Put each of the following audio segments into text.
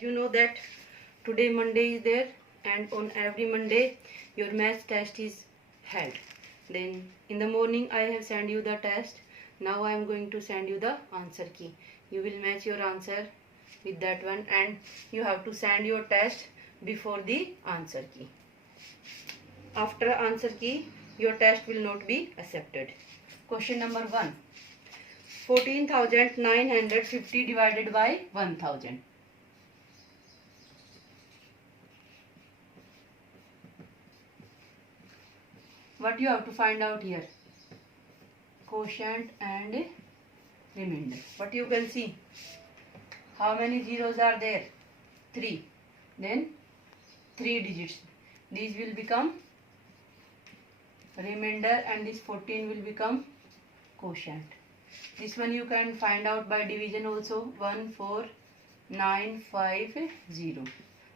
You know that today Monday is there, and on every Monday your maths test is held. Then in the morning I have sent you the test. Now I am going to send you the answer key. You will match your answer with that one, and you have to send your test before the answer key. After answer key, your test will not be accepted. Question number 1. 14,950 divided by 1000. What you have to find out here? Quotient and remainder. What you can see? How many zeros are there? 3. Then 3 digits. These will become remainder, and this 14 will become quotient. This one you can find out by division also. 14950,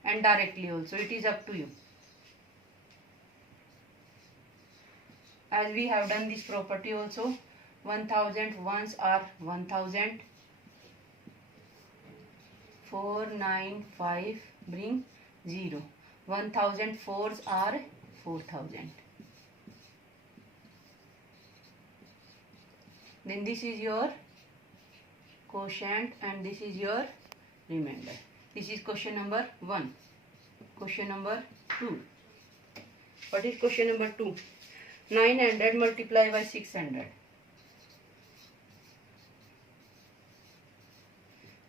and directly also. It is up to you. As we have done this property also, 1000 ones are 1000. 495 bring 0. 1000 fours are 4000. Then this is your quotient and this is your remainder. This is question number 1. Question number 2. What is question number 2? 900 multiplied by 600.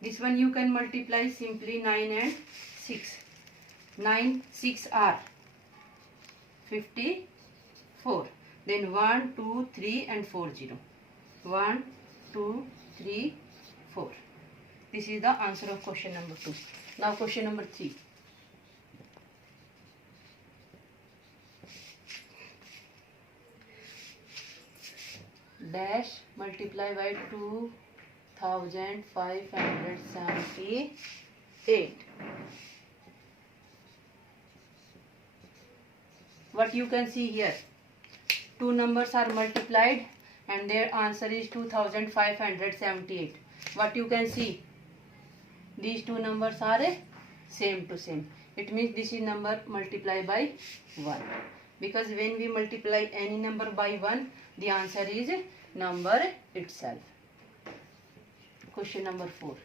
This one you can multiply simply 9 and 6. 9, 6 are 54. Then 1, 2, 3 and 4 0. 1, 2, 3, 4. This is the answer of question number 2. Now question number 3. Dash multiply by 2578. What you can see here? Two numbers are multiplied and their answer is 2578. What you can see? These two numbers are same to same. It means this is number multiplied by 1. Because when we multiply any number by 1, the answer is number itself. Question number 4.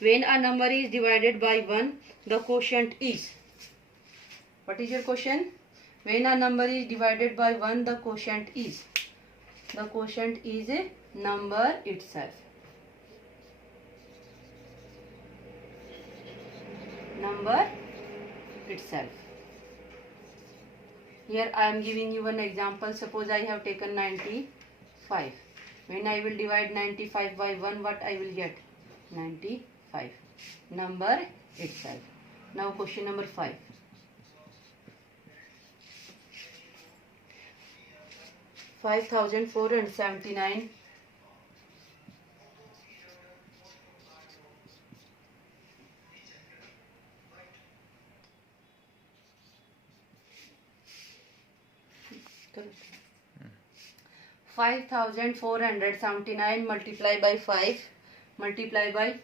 When a number is divided by 1, the quotient is. What is your question? When a number is divided by 1, the quotient is. The quotient is a number itself. Number itself. Here I am giving you an example. Suppose I have taken 95. When I will divide 95 by 1, what I will get? 95. Number itself. Now question number 5. 5479. Correct. 5479 multiplied by 5 multiplied by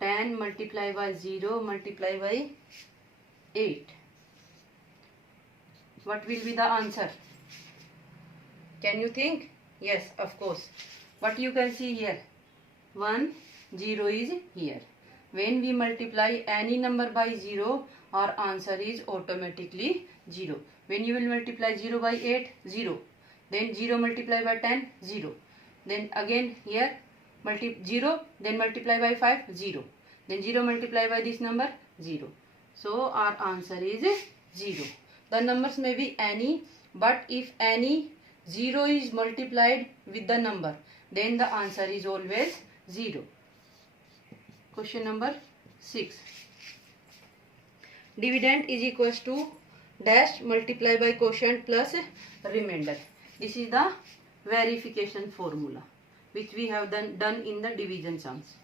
10 multiplied by 0 multiplied by 8. What will be the answer? Can you think? Yes, of course. What you can see here? 1, 0 is here. When we multiply any number by 0, our answer is automatically 0. When you will multiply 0 by 8, 0. Then 0 multiply by 10, 0. Then again here 0, then multiply by 5, 0. Then 0 multiply by this number, 0. So our answer is 0. The numbers may be any, but if any 0 is multiplied with the number, then the answer is always 0. Question number 6. Dividend is equals to dash multiply by quotient plus remainder. This is the verification formula which we have done in the division sums.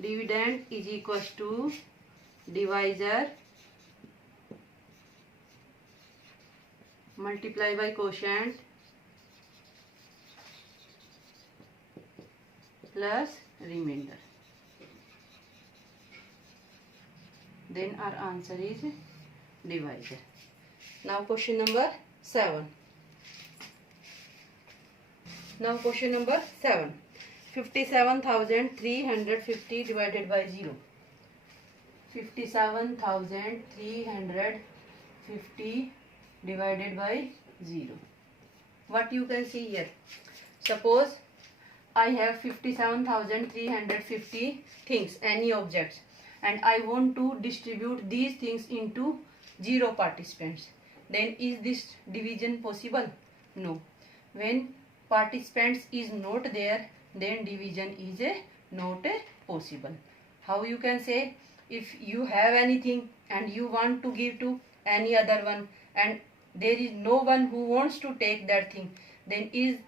Dividend is equals to divisor multiply by quotient plus remainder. Then our answer is divisor. Now question number 7. Now question number 7. 57,350 divided by 0. 57,350 divided by 0. What you can see here? Suppose I have 57,350 things, any objects, and I want to distribute these things into 0 participants. Then is this division possible? No. When participants is not there, then division is not possible. How you can say? If you have anything and you want to give to any other one and there is no one who wants to take that thing, then is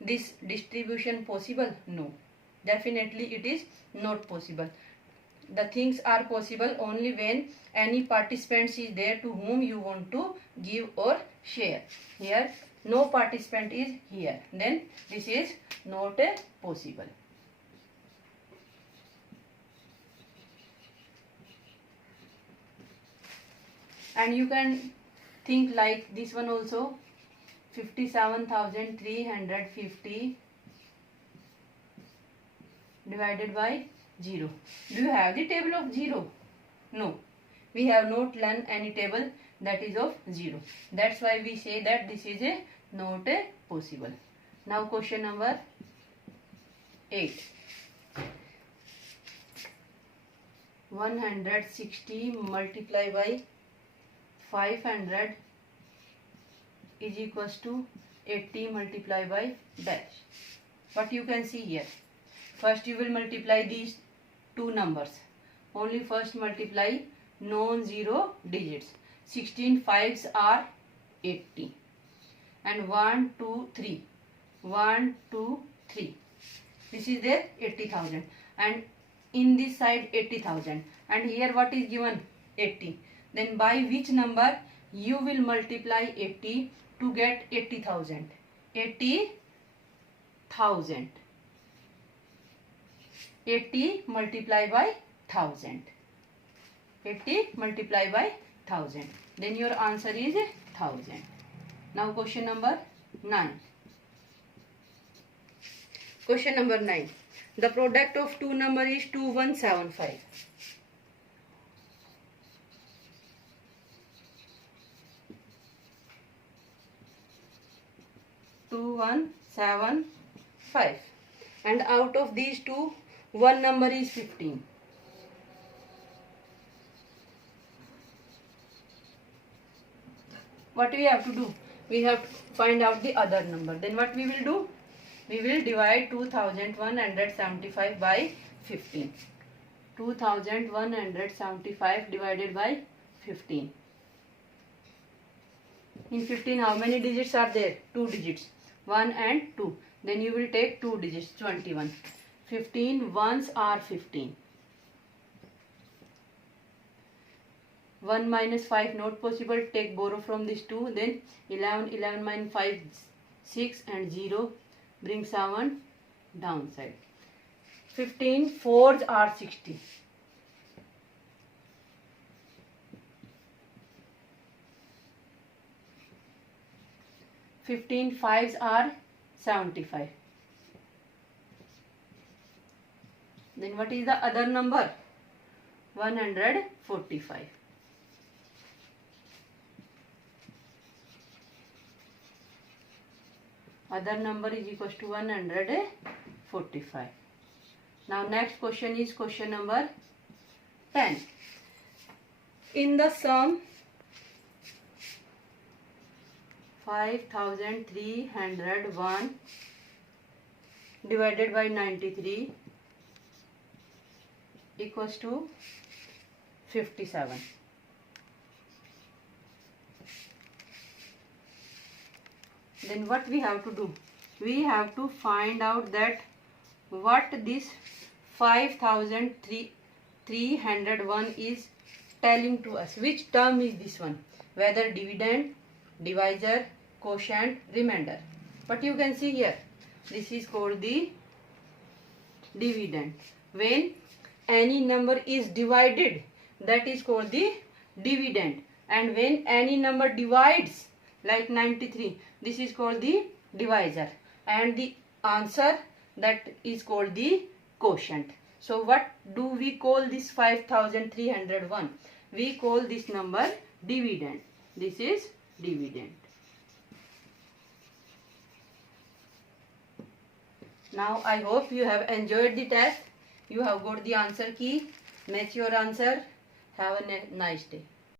this distribution possible? No. Definitely it is not possible. The things are possible only when any participants is there to whom you want to give or share. Here no participant is here, then this is not possible. And you can think like this one also. 57,350 divided by 0. Do you have the table of 0? No. We have not learned any table that is of 0. That's why we say that this is not possible. Now question number 8. 160 multiplied by 500 is equals to 80 multiplied by dash. What you can see here? First you will multiply these two numbers. Only first multiply non-zero digits. 16 fives are 80. And 1, 2, 3. 1, 2, 3. This is there 80,000. And in this side 80,000. And here what is given? 80. Then by which number you will multiply 80 to get 80,000? 80,000. 80 multiplied by 1000. 80 multiplied by 1000. Then your answer is 1000. Now question number 9. Question number 9. The product of two number is 2175. 2175. And out of these two, one number is 15. What we have to do? We have to find out the other number. Then what we will do? We will divide 2175 by 15. 2175 divided by 15. In 15 how many digits are there? 2 digits. 1 and 2. Then you will take 2 digits, 21. 15 ones are 15. 1 minus 5 not possible. Take borrow from this 2. Then 11. 11 minus 5 6 and 0. Bring 7 downside. 15 fours are 60. 15 fives are 75. Then what is the other number? 145. Other number is equals to 145. Now next question is question number 10. In the sum 5301 divided by 93 equals to 57. Then what we have to do? We have to find out that what this 5301 is telling to us. Which term is this one? Whether dividend, divisor, quotient, remainder. But you can see here, this is called the dividend. When any number is divided, that is called the dividend. And when any number divides, like 93, this is called the divisor. And the answer, that is called the quotient. So what do we call this 5301? We call this number dividend. This is dividend. Now I hope you have enjoyed the test. You have got the answer key. Match your answer. Have a nice day.